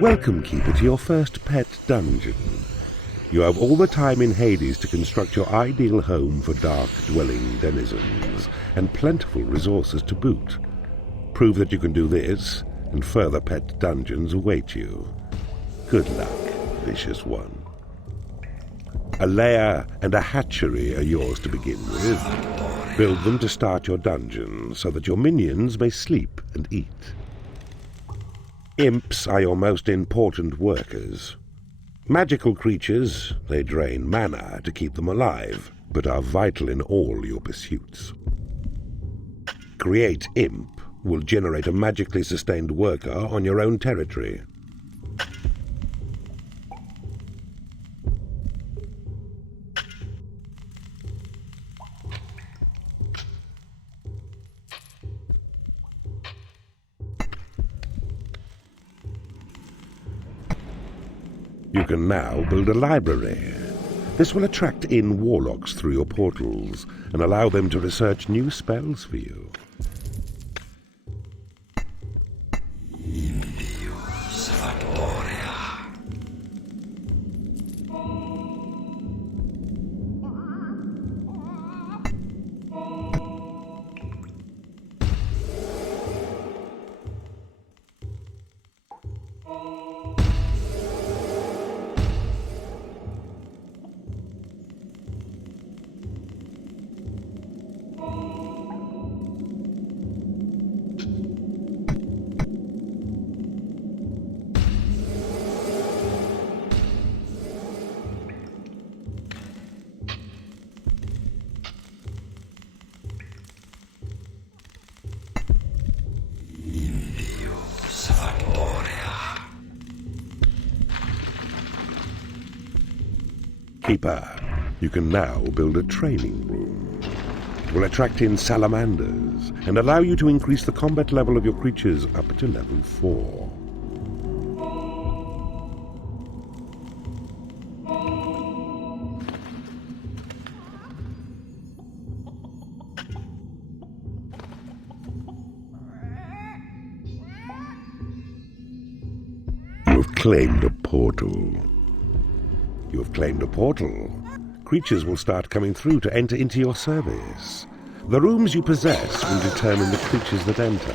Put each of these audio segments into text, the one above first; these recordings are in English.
Welcome, Keeper, to your first pet dungeon. You have all the time in Hades to construct your ideal home for dark-dwelling denizens, and plentiful resources to boot. Prove that you can do this, and further pet dungeons await you. Good luck, vicious one. A lair and a hatchery are yours to begin with. Build them to start your dungeon, so that your minions may sleep and eat. Imps are your most important workers. Magical creatures, they drain mana to keep them alive, but are vital in all your pursuits. Create Imp will generate a magically sustained worker on your own territory. You can now build a library. This will attract in warlocks through your portals and allow them to research new spells for you. Keeper, you can now build a training room. It will attract in salamanders and allow you to increase the combat level of your creatures up to level 4. You have claimed a portal. You have claimed a portal. Creatures will start coming through to enter into your service. The rooms you possess will determine the creatures that enter.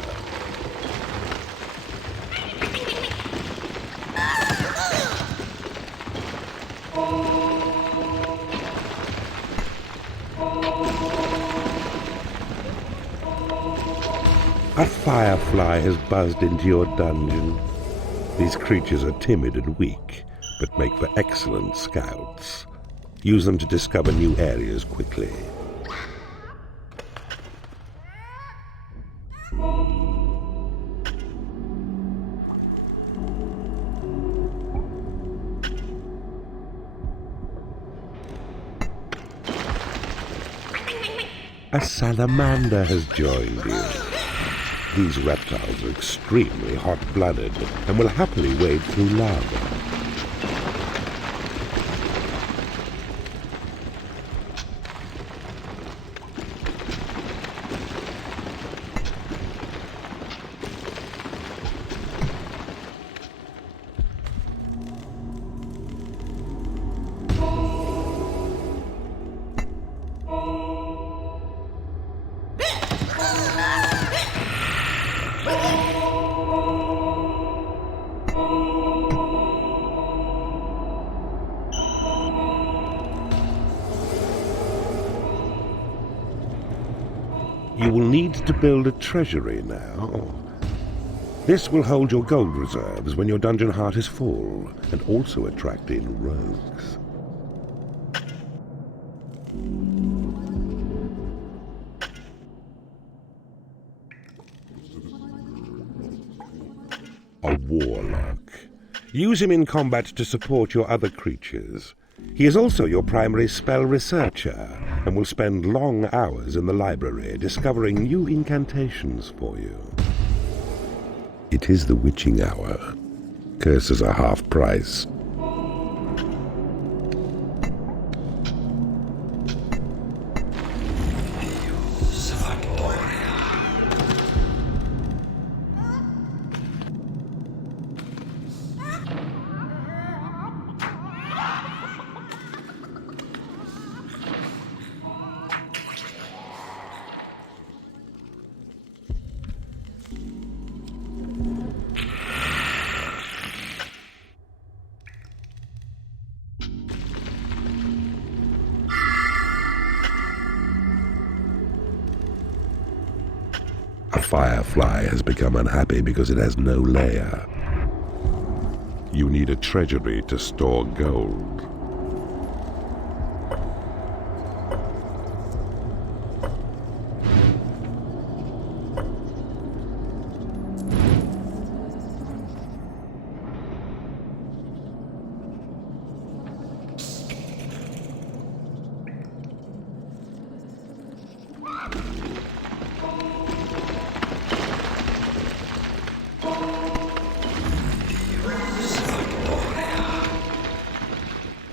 A firefly has buzzed into your dungeon. These creatures are timid and weak, but make for excellent scouts. Use them to discover new areas quickly. A salamander has joined you. These reptiles are extremely hot-blooded and will happily wade through lava. You will need to build a treasury now. This will hold your gold reserves when your dungeon heart is full, and also attract in rogues. A warlock. Use him in combat to support your other creatures. He is also your primary spell researcher, and will spend long hours in the library discovering new incantations for you. It is the witching hour. Curses are half price. A firefly has become unhappy because it has no lair. You need a treasury to store gold.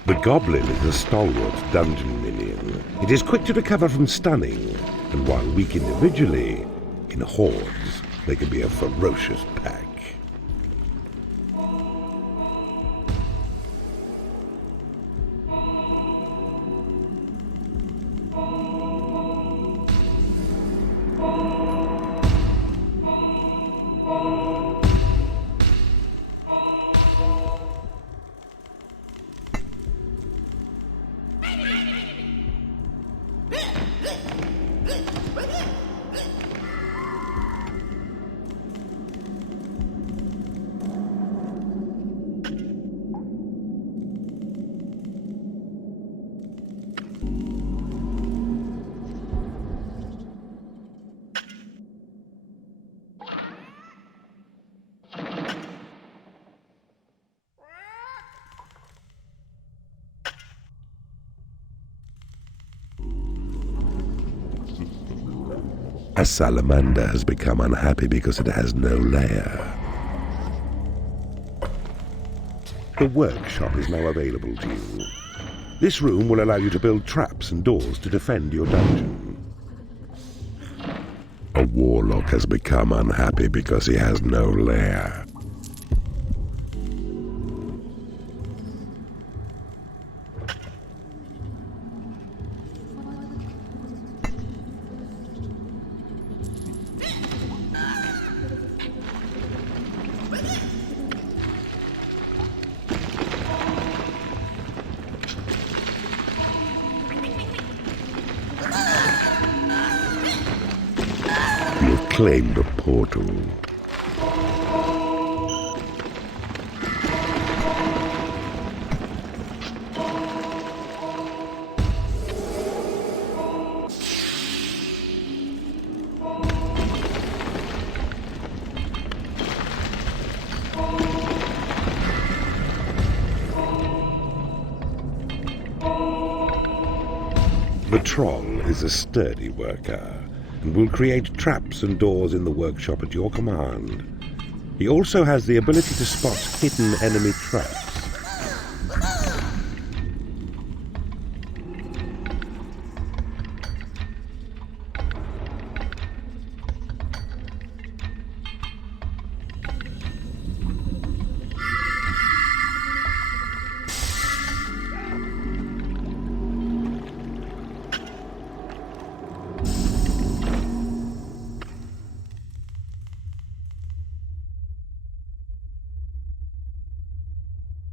The goblin is a stalwart dungeon minion. It is quick to recover from stunning, and while weak individually, in hordes, they can be a ferocious pack. A salamander has become unhappy because it has no lair. The workshop is now available to you. This room will allow you to build traps and doors to defend your dungeon. A warlock has become unhappy because he has no lair. You've claimed a portal. The troll is a sturdy worker and will create traps and doors in the workshop at your command. He also has the ability to spot hidden enemy traps.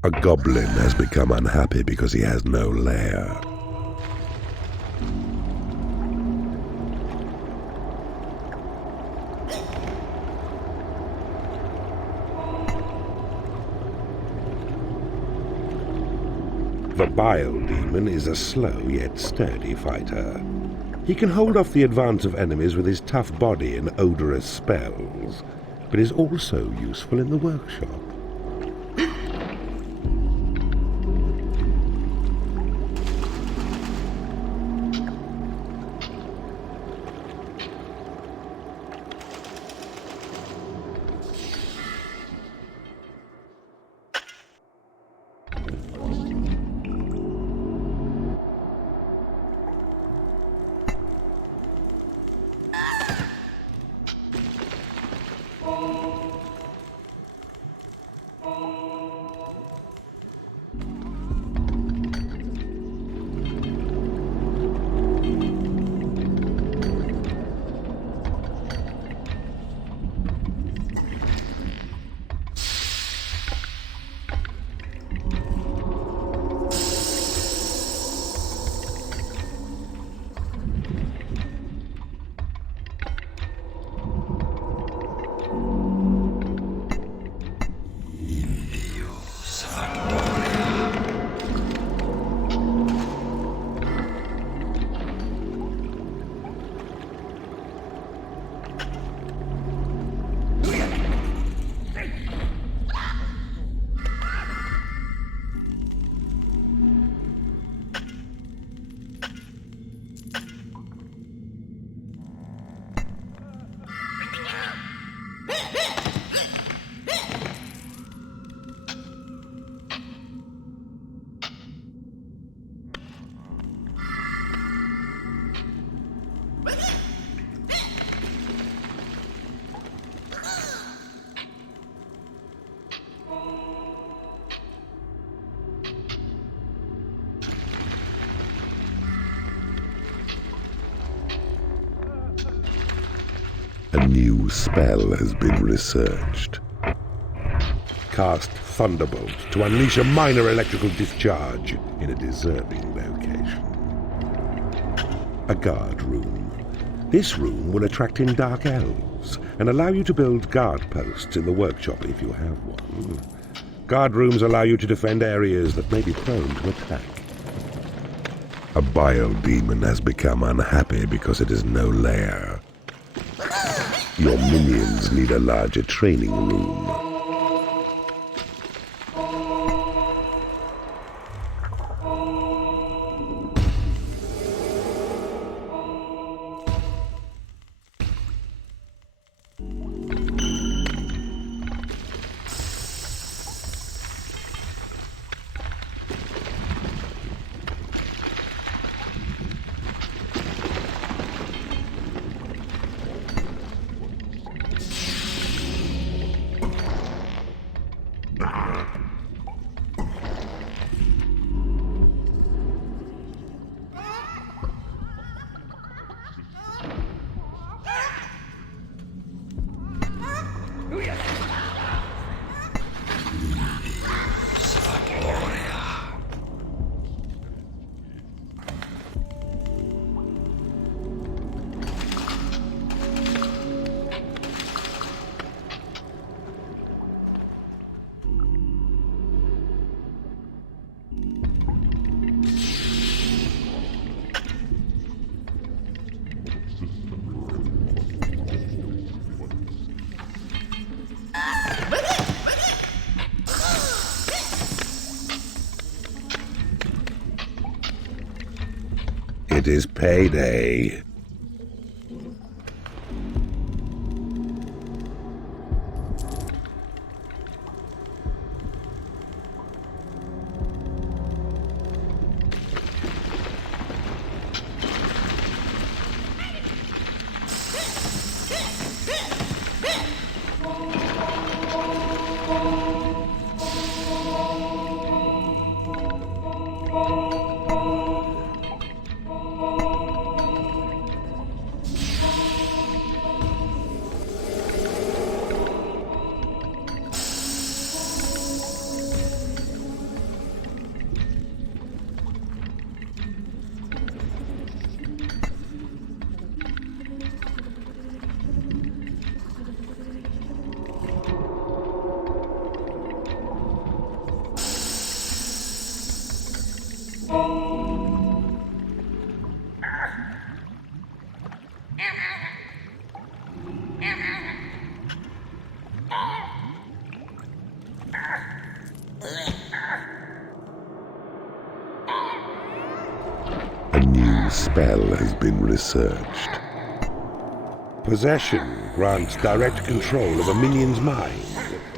A goblin has become unhappy because he has no lair. The Bile Demon is a slow yet sturdy fighter. He can hold off the advance of enemies with his tough body and odorous spells, but is also useful in the workshop. A new spell has been researched. Cast Thunderbolt to unleash a minor electrical discharge in a deserving location. A guard room. This room will attract in dark elves and allow you to build guard posts in the workshop if you have one. Guard rooms allow you to defend areas that may be prone to attack. A bile demon has become unhappy because it has no lair. Your minions need a larger training room. It is payday. A new spell has been researched. Possession grants direct control of a minion's mind,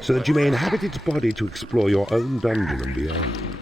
so that you may inhabit its body to explore your own dungeon and beyond.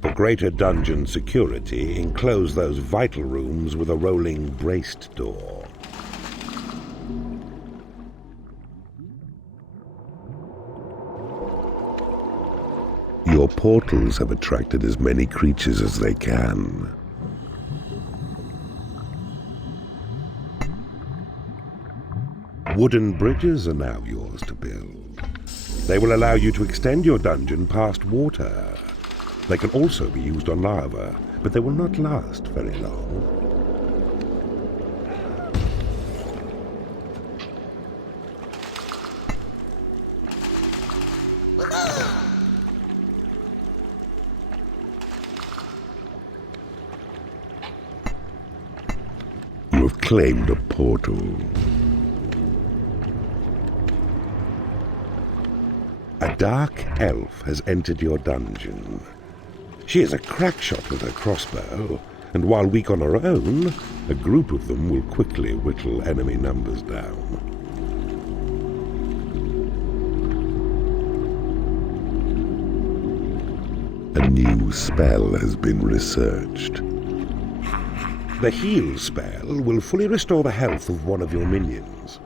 For greater dungeon security, enclose those vital rooms with a rolling braced door. your portals have attracted as many creatures as they can. Wooden bridges are now yours to build. They will allow you to extend your dungeon past water. They can also be used on lava, but they will not last very long. You have claimed a portal. A dark elf has entered your dungeon. She is a crack shot with her crossbow, and while weak on her own, a group of them will quickly whittle enemy numbers down. A new spell has been researched. The heal spell will fully restore the health of one of your minions.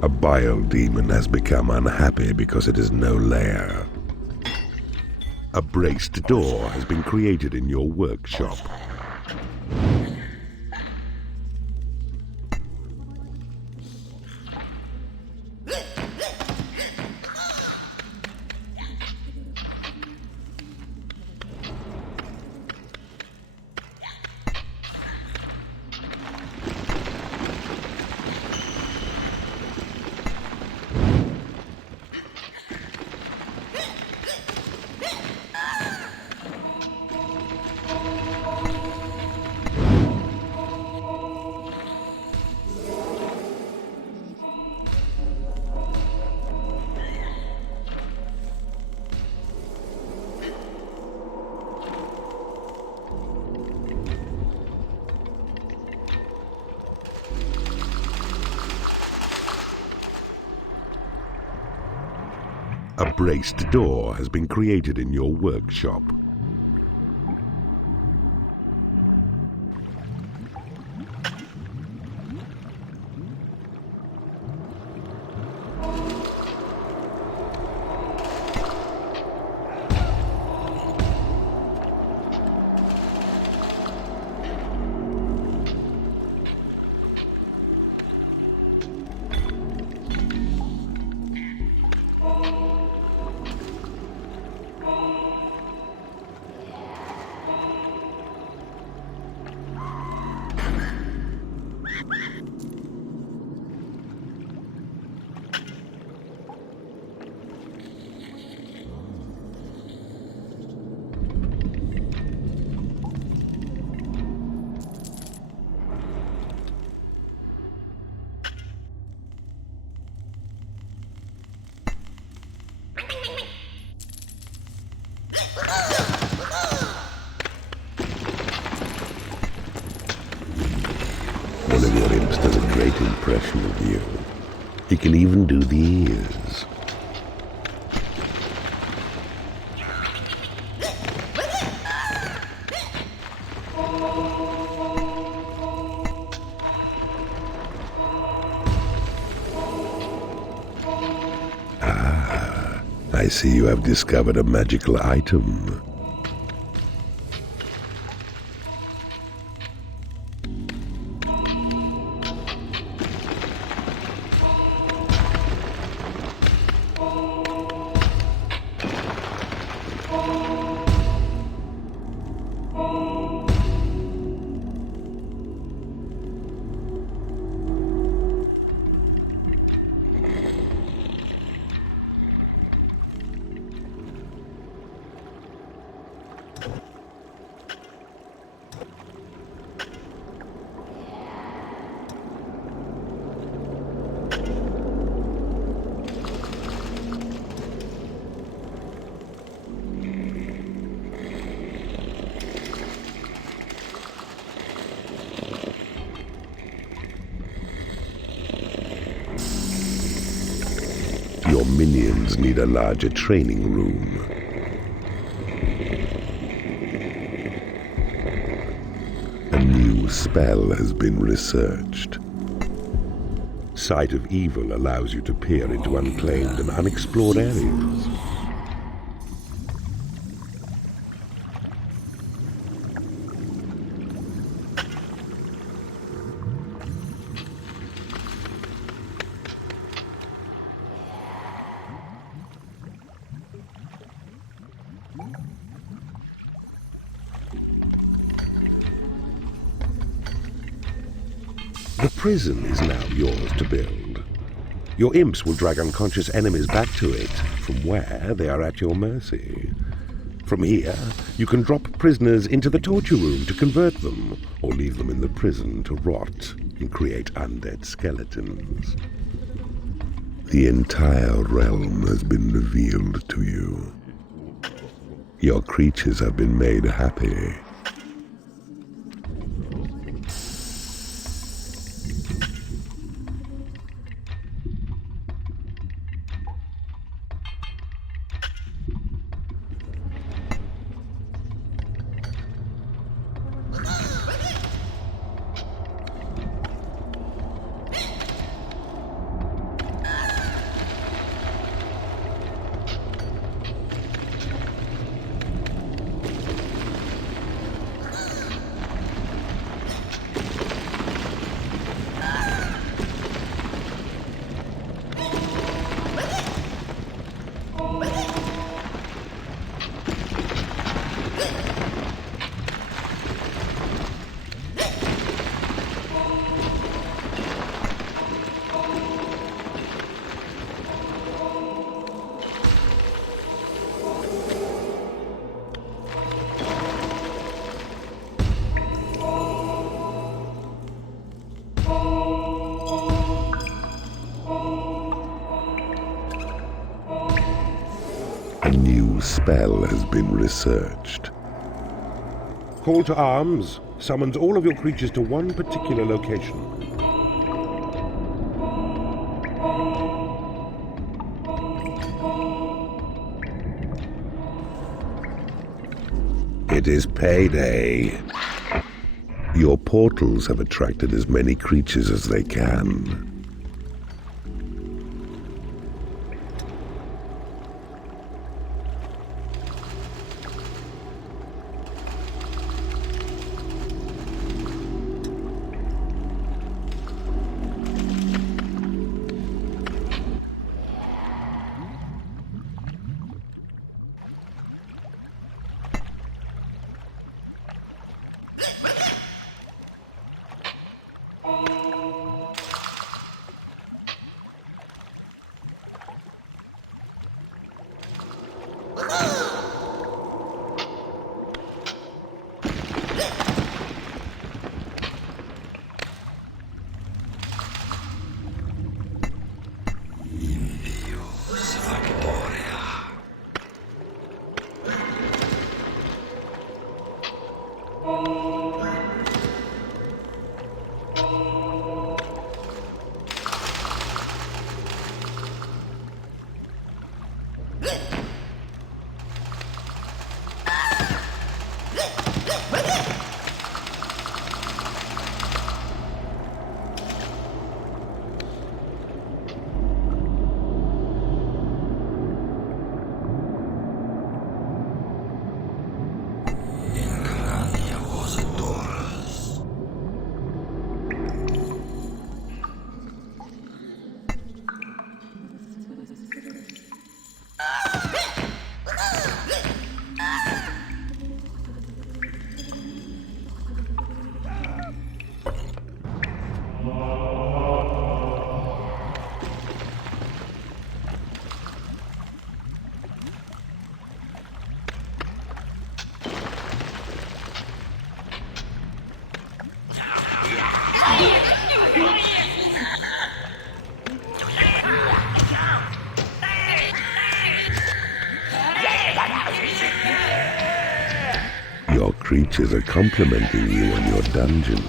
A bile demon has become unhappy because it has no lair. A braced door has been created in your workshop. A braced door has been created in your workshop. One of your imps does a great impression of you. He can even do the ears. Ah, I see you have discovered a magical item. Your minions need a larger training room. A new spell has been researched. Sight of Evil allows you to peer into unclaimed and unexplored areas. The prison is now yours to build. Your imps will drag unconscious enemies back to it, from where they are at your mercy. From here, you can drop prisoners into the torture room to convert them, or leave them in the prison to rot and create undead skeletons. The entire realm has been revealed to you. Your creatures have been made happy. A new spell has been researched. Call to arms summons all of your creatures to one particular location. It is payday. Your portals have attracted as many creatures as they can. Your creatures are complimenting you on your dungeon.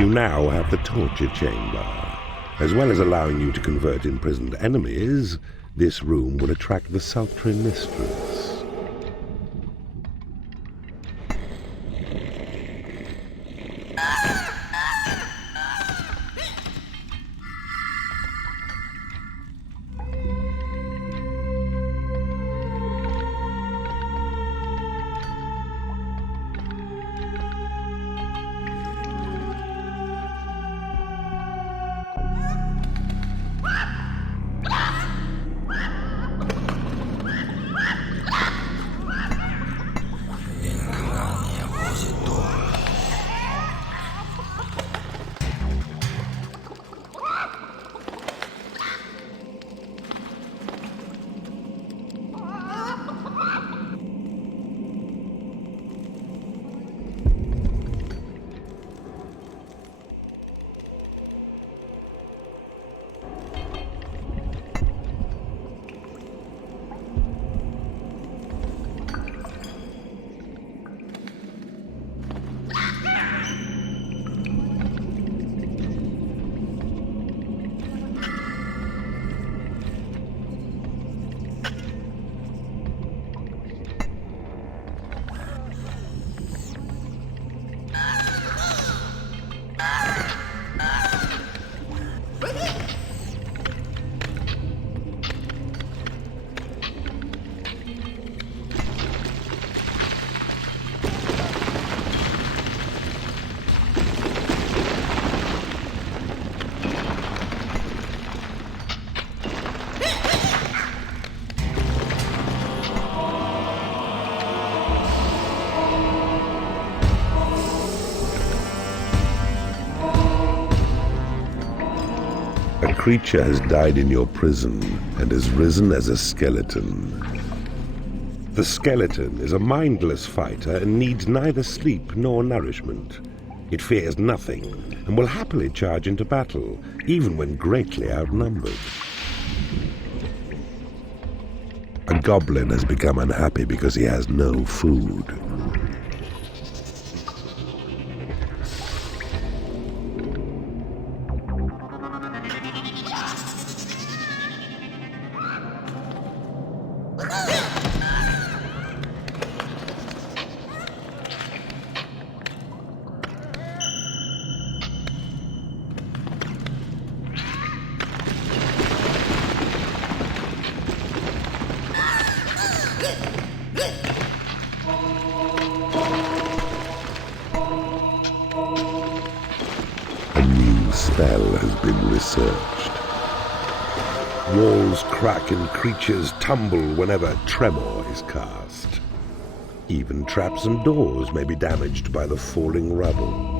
You now have the torture chamber. As well as allowing you to convert imprisoned enemies, this room will attract the sultry mistress. A creature has died in your prison and has risen as a skeleton. The skeleton is a mindless fighter and needs neither sleep nor nourishment. It fears nothing and will happily charge into battle, even when greatly outnumbered. A goblin has become unhappy because he has no food. Spell has been researched. Walls crack and creatures tumble whenever tremor is cast. Even traps and doors may be damaged by the falling rubble.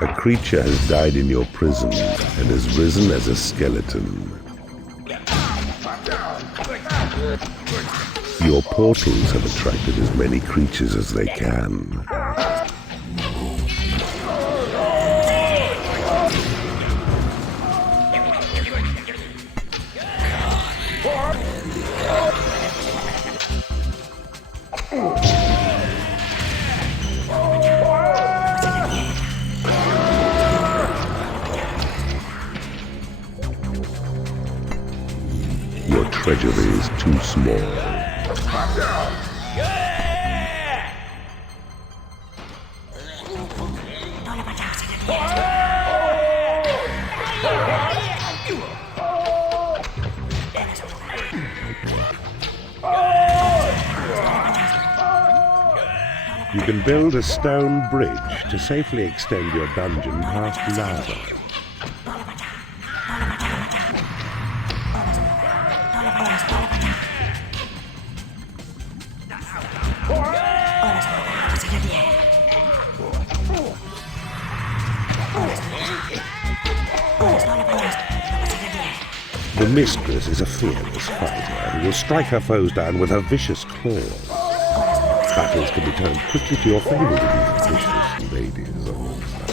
A creature has died in your prison and has risen as a skeleton. Your portals have attracted as many creatures as they can. Your treasury is too small. You can build a stone bridge to safely extend your dungeon past lava. The mistress is a fearless fighter who will strike her foes down with her vicious claws. Battles can be turned quickly to your favor with these vicious ladies of all sides.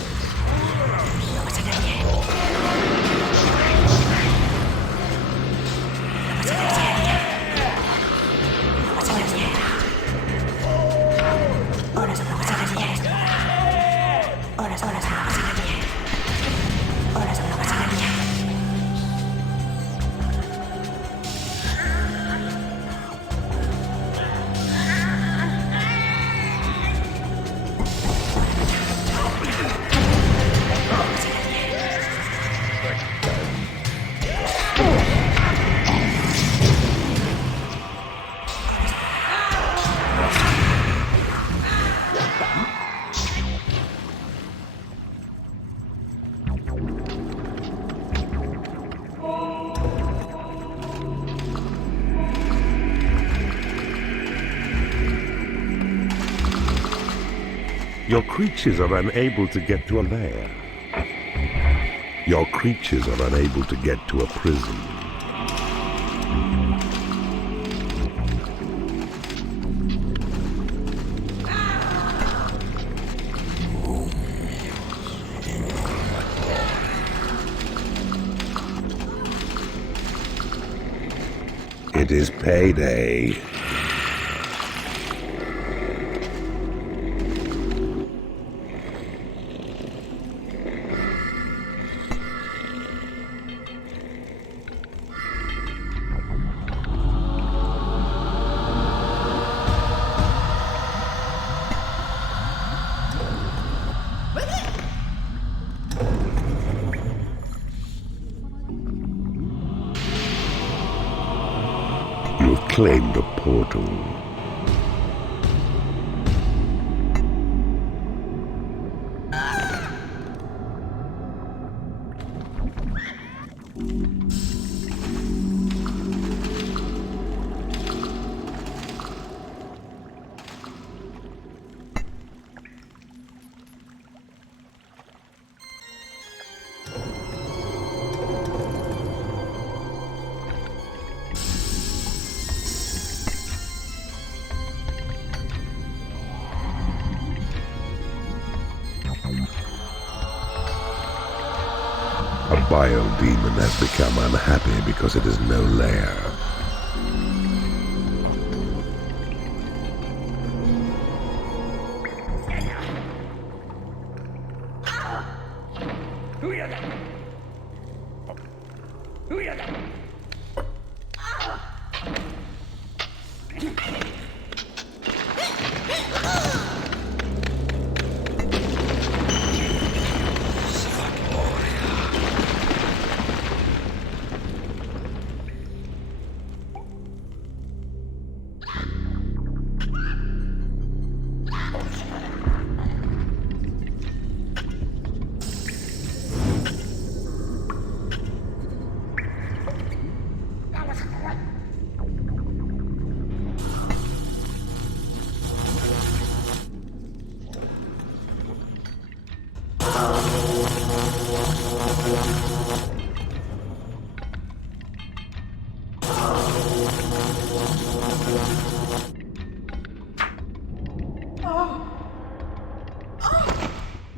Your creatures are unable to get to a lair. Your creatures are unable to get to a prison. It is payday. You have claimed a portal. A bile demon has become unhappy because it has no lair.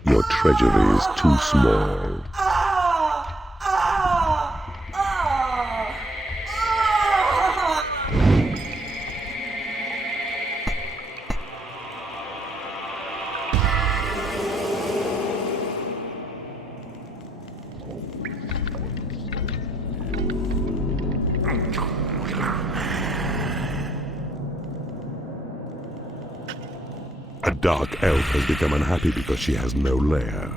Your treasury is too small. A dark elf has become unhappy because she has no lair.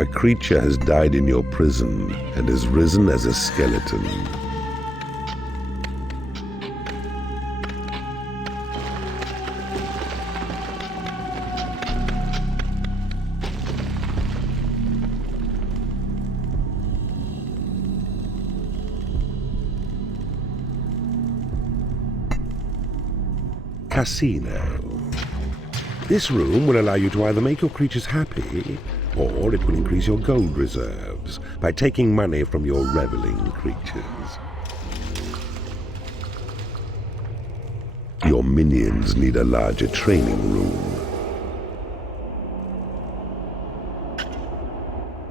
A creature has died in your prison and has risen as a skeleton. casino. This room will allow you to either make your creatures happy, or it will increase your gold reserves by taking money from your reveling creatures. Your minions need a larger training room.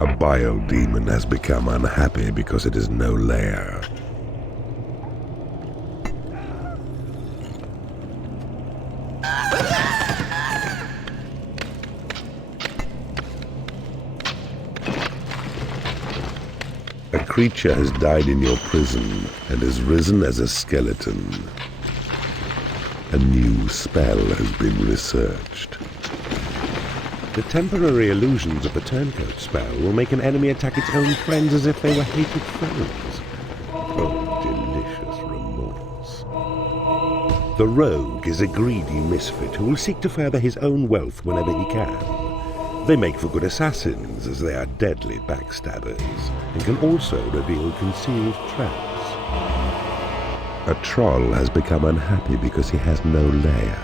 A bile demon has become unhappy because it is no lair. A creature has died in your prison and has risen as a skeleton. A new spell has been researched. The temporary illusions of the turncoat spell will make an enemy attack its own friends as if they were hated foes. Oh, delicious remorse. The rogue is a greedy misfit who will seek to further his own wealth whenever he can. They make for good assassins, as they are deadly backstabbers, and can also reveal concealed traps. A troll has become unhappy because he has no lair.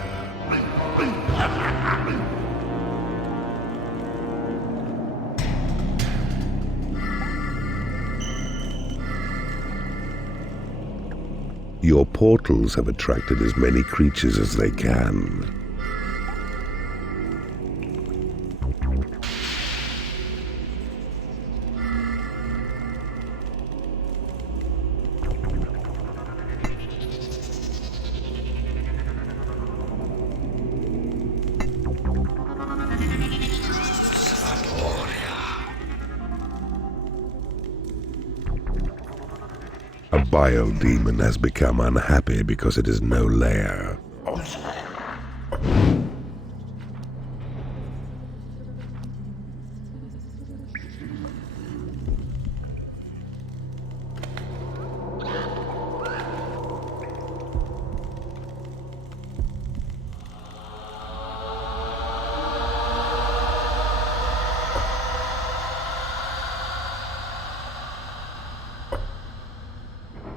Your portals have attracted as many creatures as they can. A bile demon has become unhappy because it is no lair.